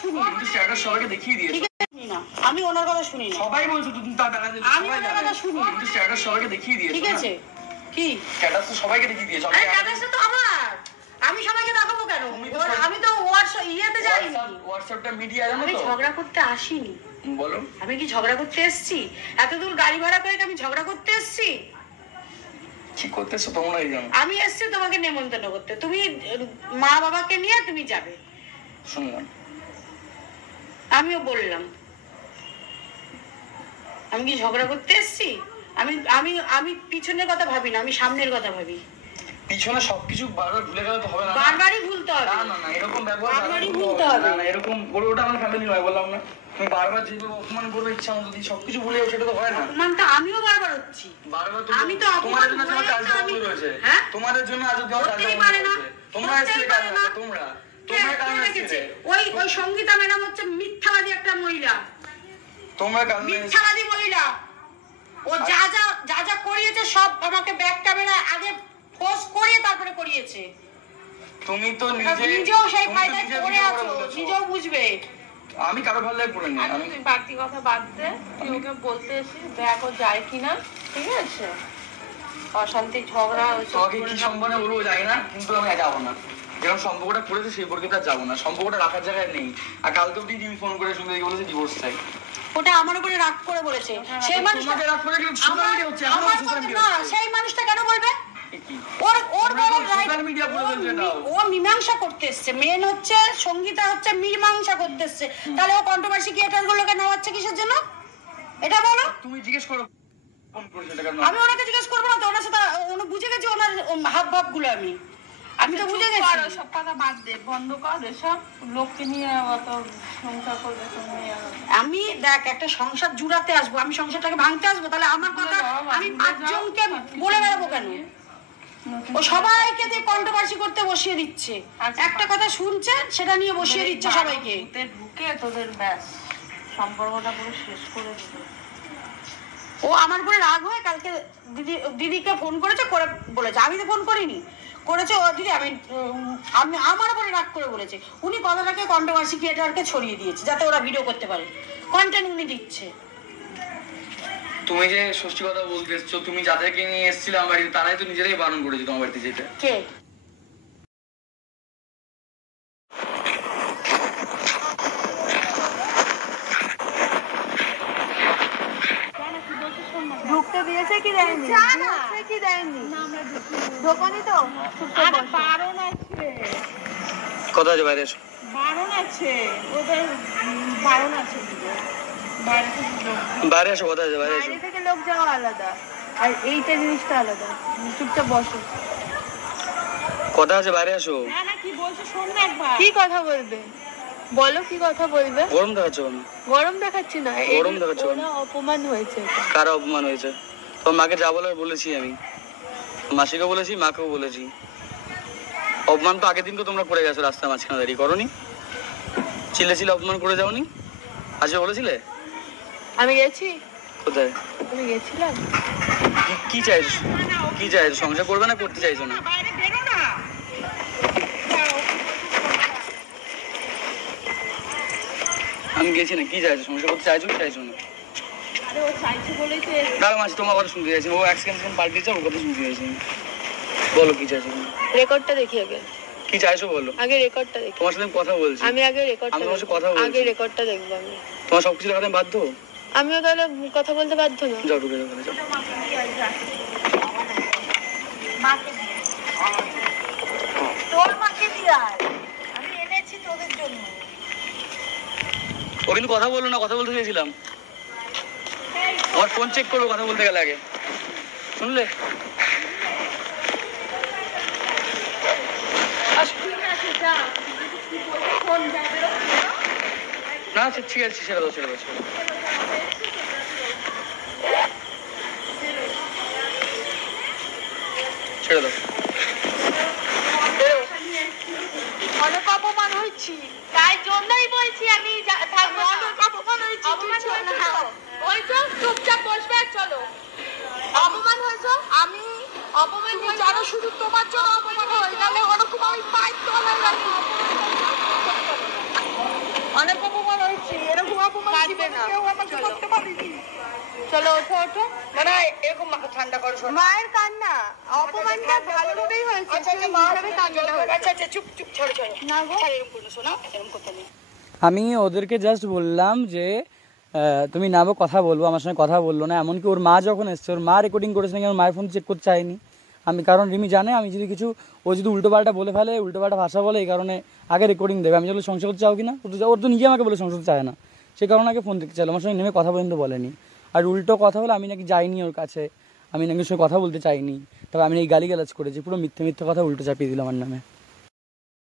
শুনি কিন্তু স্ট্যাটাস সবাইকে দেখিয়ে দিয়েছো। ঠিক আছে না, আমি ওনার কথা শুনি না। সবাই বলছো তুমি তার টাকা দিলে আমি ওনার কথা শুনি কিন্তু স্ট্যাটাস সবাইকে দেখিয়ে দিয়েছো। ঠিক আছে কি স্ট্যাটাস তো সবাইকে দেখিয়ে দিয়েছো। আরে স্ট্যাটাসটা তো আমার, আমি সবাইকে দেখাবো কেন? আমি তো হোয়াটসঅ্যাপ ইয়েতে যাইনি, হোয়াটসঅ্যাপটা মিডিয়া জানো তো। আমি ঝগড়া করতে আসিনি। বলো আমি কি ঝগড়া করতে এসেছি? এত দূর গাড়ি ভাড়া করে আমি ঝগড়া করতে এসেছি? কি করতেছো তোমরাই জানো। আমি এসেছি তোমাকে নেমন্তন্ন করতে, তুমি মা বাবাকে নিয়ে তুমি যাবে। শুনলাম, আমিও বললাম আমি কি ঝগড়া করতে এসেছি? আমি আমি আমি পিছনের কথা ভাবি না, আমি সামনের কথা ভাবি। পিছনে সবকিছু বারবার ভুলে গেলে তো হবে না। বারবারই ভুলতে হবে না না না, এরকম ব্যবহার বারবারই ভুলতে হবে না। এরকম বলে ওটা আমার ফ্যামিলি নয়, বললাম না। তুমি বারবার যেভাবে অপমান করবে ইচ্ছা মতো যদি সবকিছু ভুলে যাও, সেটা তো হয় না। অপমানটা আমিও বারবার হচ্ছি। বারবার আমি তো তোমাদের জন্য আমার কাজ বন্ধ রয়েছে। হ্যাঁ, তোমাদের জন্য আজ অব্দি আমার কাজ বন্ধ রয়েছে। তোমরা এসে কাজ না, তোমরা কারণ এসেছে। ওই সঙ্গীতা ম্যাডাম হচ্ছে মিথ্যাবাদী একটা মহিলা, তোমরা কারণ মিথ্যাবাদী মহিলা। ও যা যা যা যা করিয়েছে সব আমাকে ব্যাক ক্যামেরা আগে পোস্ট করিয়ে তারপরে করিয়েছে। তুমি তো নিজেও সেই ফায়দায় পড়ে আছো, নিজেও বুঝবে। আমি কারো ভালো লাগে পড়ে নি। আমি তুই বাড়তি কথা বাদ দে, তুই ওকে বলতে এসেছিস দেখ ও যায় কিনা, ঠিক আছে? অশান্তি ঝগড়া তোমাকে কি সম্মানে বলবো জানি না, কিন্তু আমি যাবো না। যেরকম সম্পর্কটা করেছে সেই পর্যন্ত যাবো না। সম্পর্কটা রাখার জায়গায় নেই। আর কালকে অব্দি তুমি ফোন করে শুনে বলেছে ডিভোর্স চাই। ওটা আমার উপরে রাগ করে বলেছে। সেই মানুষটা রাগ করে কিন্তু সোশ্যাল মিডিয়া হচ্ছে, এখন সোশ্যাল মিডিয়া না, সেই মানুষটা কেন বলবে? ওর বলার রাইট। সোশ্যাল মিডিয়া বলে বলছে না। ও মীমাংসা করতে এসেছে, মেন হচ্ছে সঙ্গীতা হচ্ছে মীমাংসা করতে এসেছে। তাহলে ও কন্ট্রোভার্সি ক্রিয়েটর গুলোকে নেওয়াচ্ছে কিসের জন্য? এটা বলো। তুমি জিজ্ঞেস করো ফোন করেছে এটা কেন। আমি ওনাকে জিজ্ঞেস করবো না তো? ওনার সাথে উনি বুঝে গেছি ওনার হাব ভাব গুলো। আমি তো বুঝে গেছি। সব কথা বাদ দে, বন্ধ কর এসব। লোককে নিয়ে অত সংসার করবে তুমি। আমি দেখ একটা সংসার জুড়াতে আসবো, আমি সংসারটাকে ভাঙতে আসবো? তাহলে আমার কথা আমি 5 জনকে বলে বেড়াবো কেন? ও সবাইকে দিয়ে কন্ট্রোভার্সি করতে বসিয়ে দিচ্ছে। একটা কথা শুনছে সেটা নিয়ে বসিয়ে দিচ্ছে সবাইকে। ঢুকে তোদের ব্যাস সম্পর্কটা পুরো শেষ করে দিল। ও আমার উপরে রাগ হয়ে কালকে দিদিকে ফোন করেছে, করে বলেছে, আমি তো ফোন করিনি, করেছে ও দিদি। আমি আমার উপরে রাগ করে বলেছে। উনি কথাটাকে কন্ট্রোভার্সি ক্রিয়েটরকে ছড়িয়ে দিয়েছে যাতে ওরা ভিডিও করতে পারে, কন্টেন্ট উনি দিচ্ছে। তুমি যে ষষ্ঠী কথা বলতে এসছো, তুমি যাদেরকে নিয়ে এসেছিলে আমার বাড়িতে তারাই তো নিজেরাই বারণ করেছে তোমার বাড়িতে যেতে। কে? ঢুকতে দিয়েছে কি দেয়নি? কি দেয়নি? দোকানে তো বারণ আছে। কথা আছে বাইরে এসো। বারণ আছে, ওদের বারণ আছে। বাইরে এসো, কথা আছে বাইরে এসো। বাইরে থেকে লোক যাওয়া আলাদা, আর এইটা জিনিসটা আলাদা। চুপচাপ বসো। কথা আছে বাইরে এসো। না না, কি বলছো শোন না একবার। কি কথা বলবে বলো, কি কথা বলবে? গরম দেখাচ্ছ কেন? গরম দেখাচ্ছি না, গরম দেখাচ্ছ কেন? অপমান হয়েছে। কার অপমান হয়েছে? তোমার মাকে যা বলার বলেছি আমি, মাসিকেও বলেছি, মাকেও বলেছি। অপমান তো আগের দিন তো তোমরা করে গেছো রাস্তায় মাঝখানে দাঁড়িয়ে, করোনি? চিল্লে চিল্লে অপমান করে যাওনি? আজকে বলেছিলে? আমি গেছি কোথায়? আমি গেছিলাম। কি চাইছো? কি চাইছো? সংসার করবে না করতে চাইছো না? আমি গেছি না, কি চাইছো? সংসার করতে চাইছো কি চাইছো না? আরে ও চাইছে বলেই তো। দাঁড়া মাসি, তোমার কথা শুনতে চাইছি। ও এক সেকেন্ড পাল্টে যাও, ওর কথা শুনতে চাইছি। বলো কি চাইছো? রেকর্ডটা দেখি আগে। কি চাইছো বলো? আগে রেকর্ডটা দেখি। তোমার সাথে কথা বলছি আমি আগে রেকর্ডটা, আমি তোমার সাথে কথা বলছি। আগে রেকর্ডটা দেখব আমি। তোমার সবকিছু দেখাতে বাধ্য? আমিও তাহলে কথা বলতে বাধ্য না? যাও ঢুকে যাও, যাও। তোর মাকে দিয়ে আয়, আমি এনেছি তোদের জন্য। ও কিন্তু কথা বললো না, কথা বলতে চেয়েছিলাম। আমার ফোন চেক করবো কথা বলতে গেলে আগে, শুনলে? না ঠিক আছে, ছেড়ে দাও ছেড়ে দাও ছেড়ে দাও। ছেড়ে দাও। অনেক অপমান হয়েছি, তাই জন্যই বলছি আমি থাকবো। অনেক অপমান হয়েছি, ওই তো চুপচাপ বসবে আর চলো। অপমান হয়েছে, আমি অপমান হয়েছি জানো, শুধু তোমার জন্য অপমান হয়, নাহলে ওরকম আমি পাই তলায় রাখি। অনেক অপমান হয়েছি, এরকম অপমান জীবনে কেউ আমাকে করতে পারেনি। চলো ওঠো ওঠো। মানে এরকম মাথা ঠান্ডা করো। মায়ের কান্না অপমানটা ভালোভাবেই হয়েছে, সেই হিসাবে কান্নাটা হয়েছে। আচ্ছা আচ্ছা চুপ চুপ ছাড়ো ছাড়ো না গো, এরকম করো শোনা, এরকম করতে নেই। আমি ওদেরকে জাস্ট বললাম যে তুমি নামো, কথা বলবো, আমার সঙ্গে কথা বললো না। এমনকি ওর মা যখন এসছে, ওর মা রেকর্ডিং করেছে নাকি আমার মায়ের ফোন চেক করতে চাইনি আমি, কারণ রিমি জানে আমি যদি কিছু, ও যদি উল্টোপাল্টা বলে ফেলে, উল্টোপাল্টা ভাষা বলে, এই কারণে আগে রেকর্ডিং দেবে। আমি যদি সংসার করতে চাও কি না, ওর তো নিজে আমাকে বলে সংসার চায় না, সেই কারণে আগে ফোন দেখতে চাইলো, আমার সঙ্গে নেমে কথা পর্যন্ত বলেনি। আর উল্টো কথা হলে আমি নাকি যাইনি ওর কাছে, আমি নাকি ওর সঙ্গে কথা বলতে চাইনি, তবে আমি এই গালিগালাজ করেছি, পুরো মিথ্যে মিথ্যে কথা উল্টো চাপিয়ে দিল আমার নামে।